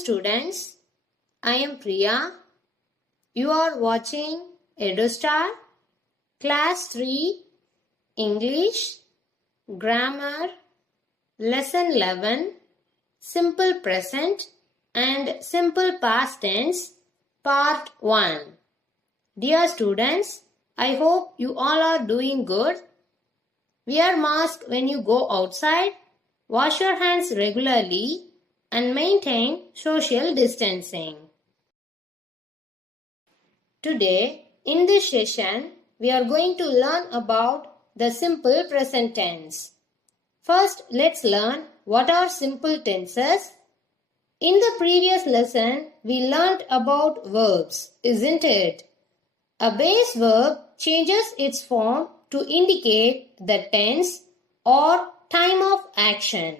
students. I am Priya. You are watching EduStar, Class 3, English, Grammar, Lesson 11, Simple Present and Simple Past Tense, Part 1. Dear students, I hope you all are doing good. Wear mask when you go outside, wash your hands regularly and maintain social distancing. Today, in this session, we are going to learn about the simple present tense. First, let's learn what are simple tenses. In the previous lesson, we learnt about verbs, isn't it? A base verb changes its form to indicate the tense or time of action.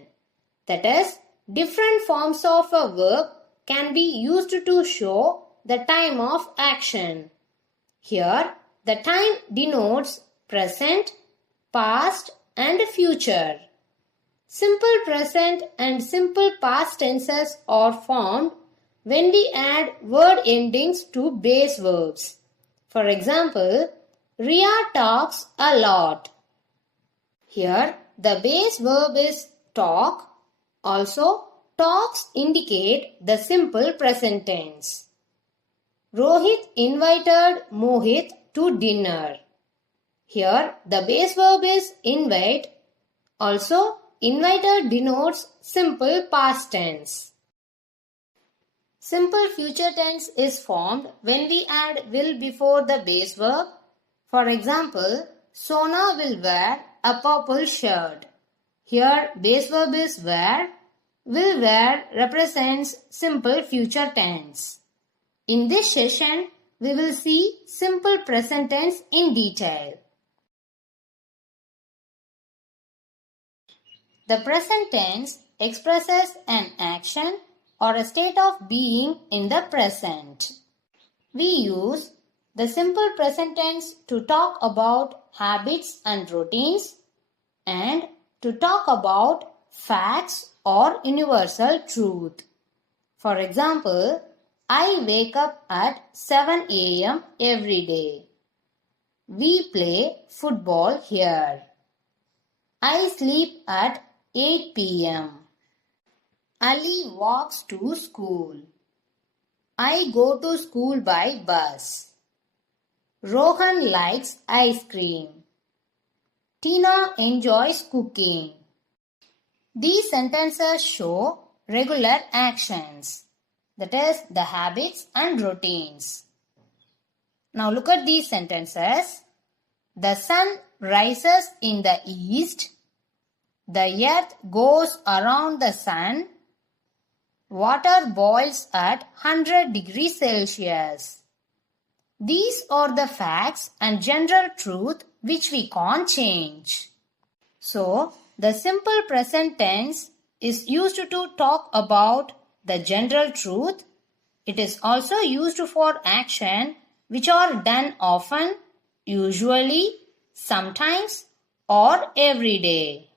That is, different forms of a verb can be used to show the time of action. Here, the time denotes present, past and future. Simple present and simple past tenses are formed when we add word endings to base verbs. For example, Ria talks a lot. Here, the base verb is talk. Also, talks indicate the simple present tense. Rohit invited Mohit to dinner. Here, the base verb is invite. Also, invited denotes simple past tense. Simple future tense is formed when we add will before the base verb. For example, Sona will wear a purple shirt. Here, base verb is wear. Will wear represents simple future tense. In this session, we will see simple present tense in detail. The present tense expresses an action or a state of being in the present. We use the simple present tense to talk about habits and routines and to talk about facts or universal truth. For example, I wake up at 7 a.m. every day. We play football here. I sleep at 8 p.m. Ali walks to school. I go to school by bus. Rohan likes ice cream. Tina enjoys cooking. These sentences show regular actions, that is, the habits and routines. Now look at these sentences. The sun rises in the east. The earth goes around the sun. Water boils at 100 degrees Celsius. These are the facts and general truth which we can't change. So, the simple present tense is used to talk about the general truth. It is also used for action which are done often, usually, sometimes or every day.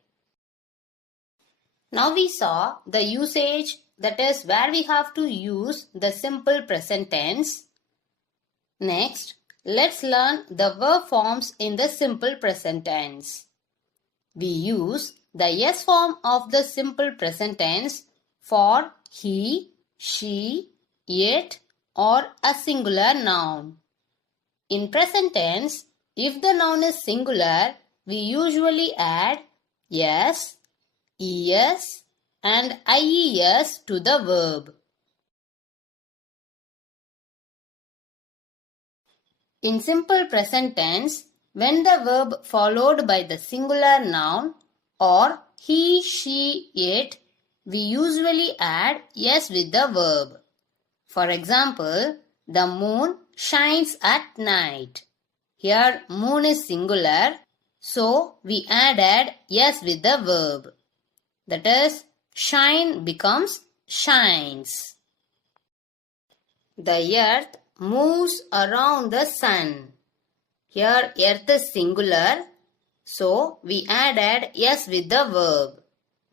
Now we saw the usage, that is where we have to use the simple present tense. Next, let's learn the verb forms in the simple present tense. We use the yes form of the simple present tense for he, she, it or a singular noun. In present tense, if the noun is singular, we usually add yes, es and ies to the verb. In simple present tense, when the verb followed by the singular noun or he, she, it, we usually add yes with the verb. For example, the moon shines at night. Here moon is singular, so we added yes with the verb. That is, shine becomes shines. The earth moves around the sun. Here earth is singular, so we added yes with the verb.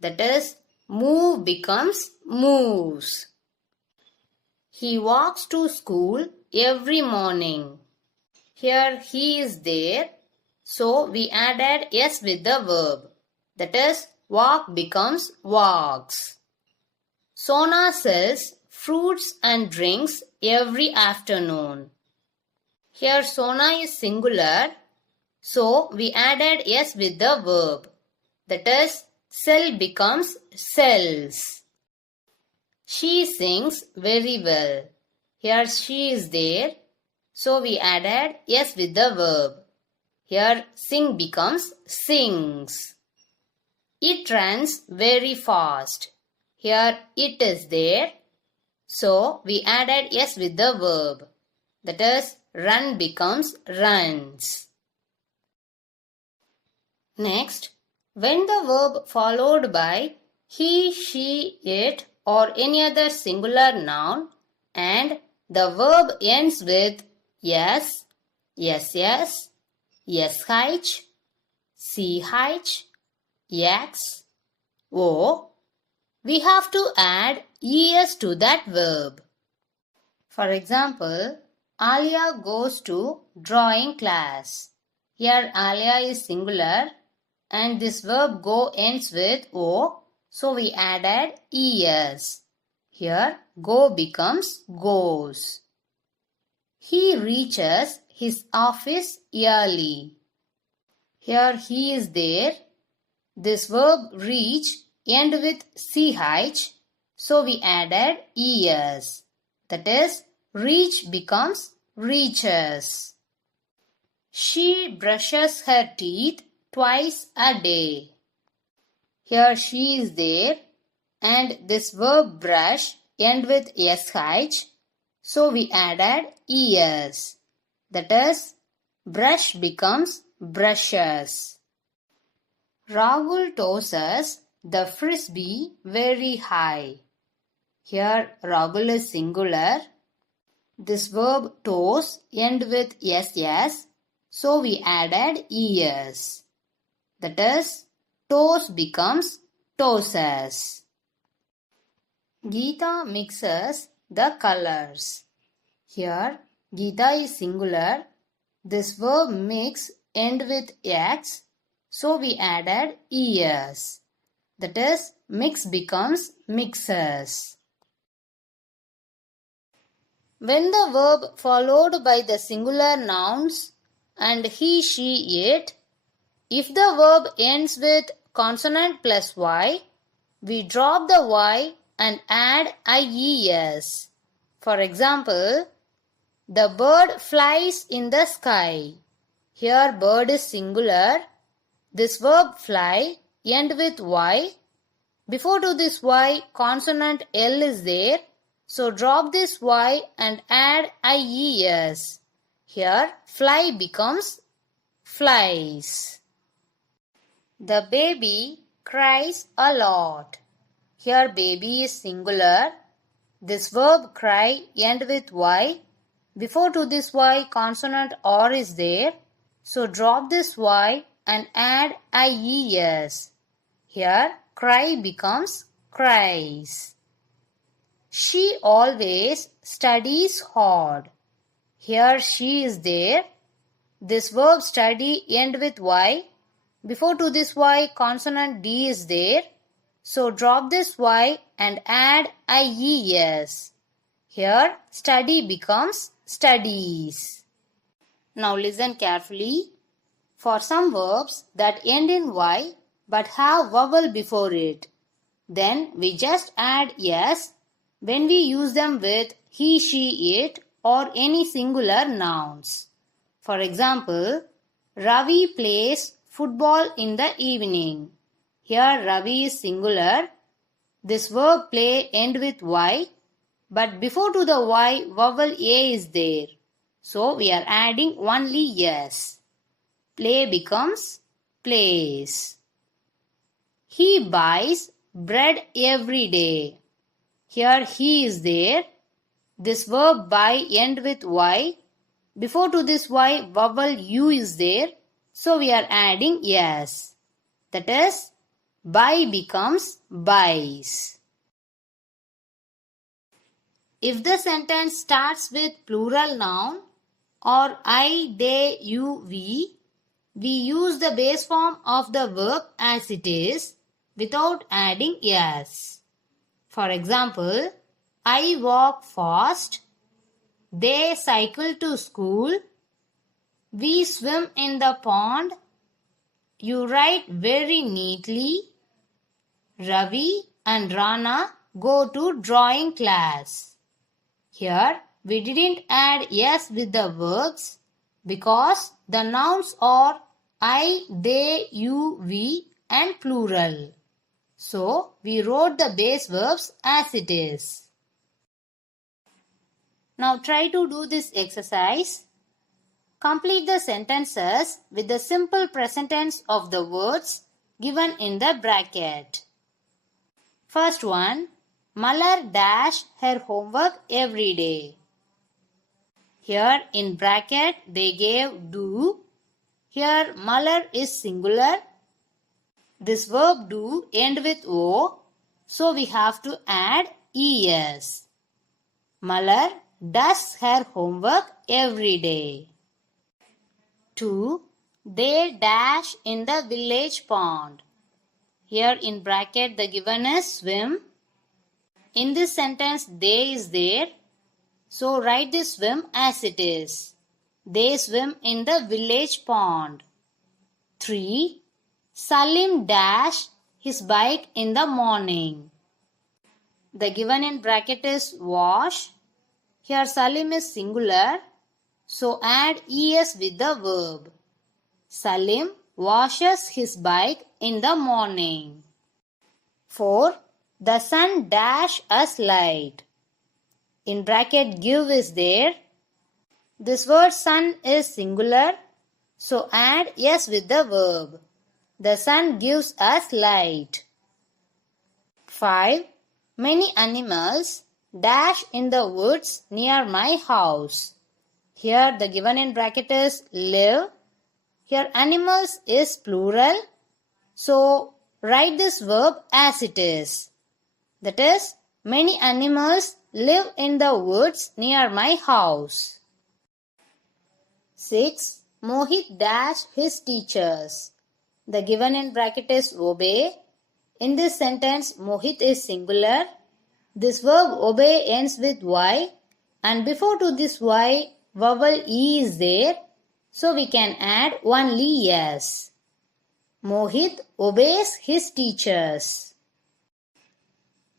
That is, move becomes moves. He walks to school every morning. Here he is there. So we added s with the verb. That is, walk becomes walks. Sona sells fruits and drinks every afternoon. Here Sona is singular. So we added s with the verb. That is, sell becomes sells. She sings very well. Here she is there. So we added s with the verb. Here sing becomes sings. It runs very fast. Here it is there. So we added s with the verb. That is, run becomes runs. Next, when the verb followed by he, she, it or any other singular noun and the verb ends with yes, yes, yes, yes, h, c, h, x, o, we have to add es to that verb. For example, Alia goes to drawing class. Here Alia is singular and this verb go ends with o, so we added es. Here go becomes goes. He reaches his office early. Here he is there. This verb reach end with ch, so we added es. That is, reach becomes reaches. She brushes her teeth twice a day. Here she is there and this verb brush end with sh, so we added es. That is, brush becomes brushes. Rahul tosses the frisbee very high. Here Rahul is singular. This verb toss end with ss, so we added es. That is, toss becomes tosses. Geeta mixes the colors. Here Geeta is singular. This verb mix end with x, so we added es. That is, mix becomes mixes. When the verb followed by the singular nouns and he, she, it, if the verb ends with consonant plus y, we drop the y and add ies. For example, the bird flies in the sky. Here bird is singular. This verb fly end with y. Before to this y, consonant L is there. So drop this y and add ies. Here fly becomes flies. The baby cries a lot. Here baby is singular. This verb cry end with y. Before to this y, consonant or is there. So drop this y and add ies. Here cry becomes cries. She always studies hard. Here she is there. This verb study end with y. Before to this y, consonant d is there. So drop this y and add ies. Here study becomes studies. Now listen carefully. For some verbs that end in y but have vowel before it, then we just add s when we use them with he, she, it or any singular nouns. For example, Ravi plays football in the evening. Here Ravi is singular. This verb play end with y, but before to the y, vowel a is there. So we are adding only yes. Play becomes plays. He buys bread every day. Here he is there. This verb buy end with y. Before to this y, vowel u is there. So we are adding yes. That is, buy becomes buys. If the sentence starts with plural noun or I, they, you, we use the base form of the verb as it is without adding s. For example, I walk fast, they cycle to school, we swim in the pond, you write very neatly, Ravi and Rana go to drawing class. Here we didn't add s with the verbs because the nouns are I, they, you, we and plural. So we wrote the base verbs as it is. Now try to do this exercise. Complete the sentences with the simple present tense of the words given in the bracket. First one, Malar dash her homework every day. Here in bracket they gave do. Here Malar is singular. This verb do end with o, so we have to add es. Malar does her homework every day. 2. They dash in the village pond. Here in bracket the given is swim. In this sentence they is there, so write this swim as it is. They swim in the village pond. 3. Salim dash his bike in the morning. The given in bracket is wash. Here Salim is singular, so add es with the verb. Salim washes his bike in the morning. 4. The sun dash us light. In bracket give is there. This word sun is singular, so add s with the verb. The sun gives us light. 5. Many animals dash in the woods near my house. Here the given in bracket is live. Here animals is plural, so write this verb as it is. That is, many animals live in the woods near my house. 6. Mohit dash his teachers. The given in bracket is obey. In this sentence, Mohit is singular. This verb obey ends with y, and before to this y, vowel e is there, so we can add only yes. Mohit obeys his teachers.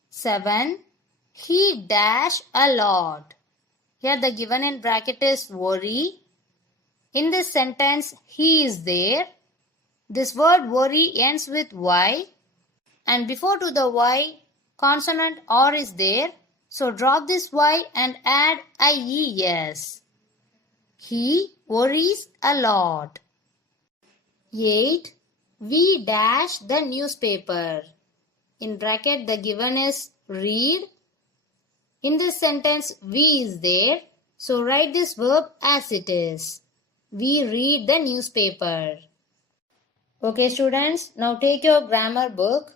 7. He dash a lot. Here the given in bracket is worry. In this sentence, he is there. This word worry ends with y, and before to the y, consonant or is there, so drop this y and add ies. He worries a lot. 8. We dash the newspaper. In bracket the given is read. In this sentence we is there, so write this verb as it is. We read the newspaper. Okay students, now take your grammar book.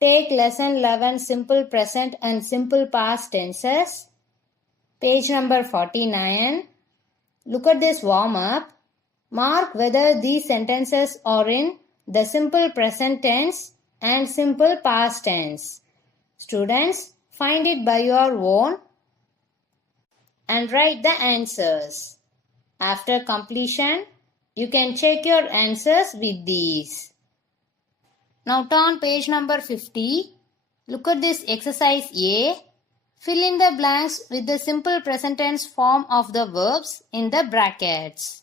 Take lesson 11 simple present and simple past tenses. Page number 49. Look at this warm up. Mark whether these sentences are in the simple present tense and simple past tense. Students, find it by your own and write the answers. After completion, you can check your answers with these. Now turn page number 50. Look at this exercise A. Fill in the blanks with the simple present tense form of the verbs in the brackets.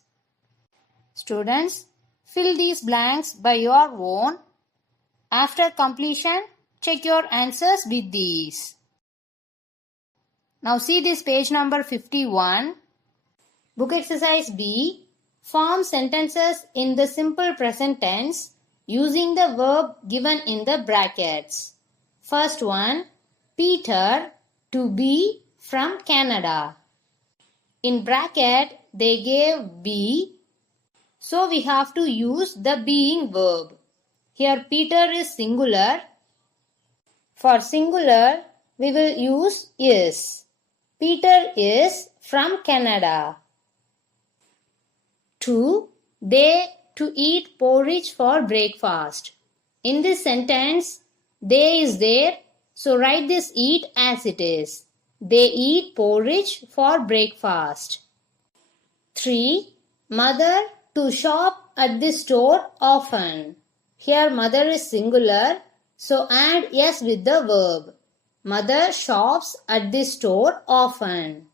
Students, fill these blanks by your own. After completion, check your answers with these. Now see this page number 51. Book exercise B. Form sentences in the simple present tense using the verb given in the brackets. First one, Peter to be from Canada. In bracket, they gave be, so we have to use the being verb. Here Peter is singular. For singular, we will use is. Peter is from Canada. 2. They to eat porridge for breakfast. In this sentence, they is there, so write this eat as it is. They eat porridge for breakfast. 3. Mother to shop at the store often. Here mother is singular, so add s with the verb. Mother shops at the store often.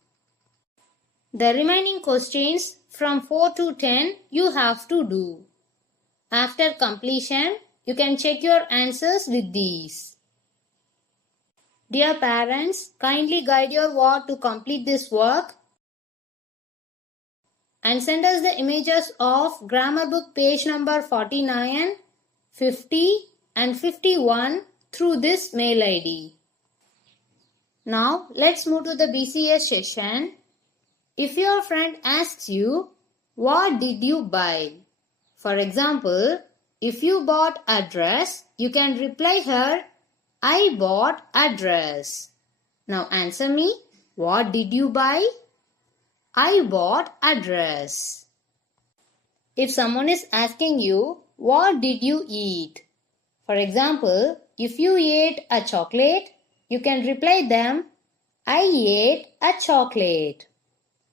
The remaining questions from 4 to 10 you have to do. After completion, you can check your answers with these. Dear parents, kindly guide your ward to complete this work and send us the images of grammar book page number 49, 50 and 51 through this mail ID. Now let's move to the BCS session. If your friend asks you, what did you buy? For example, if you bought a dress, you can reply her, I bought a dress. Now answer me, what did you buy? I bought a dress. If someone is asking you, what did you eat? For example, if you ate a chocolate, you can reply them, I ate a chocolate.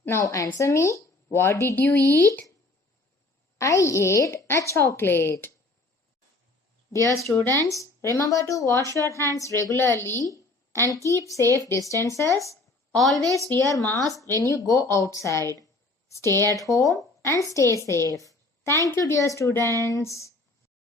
Now answer me, what did you eat? I ate a chocolate. Dear students, remember to wash your hands regularly and keep safe distances. Always wear mask when you go outside. Stay at home and stay safe. Thank you, dear students.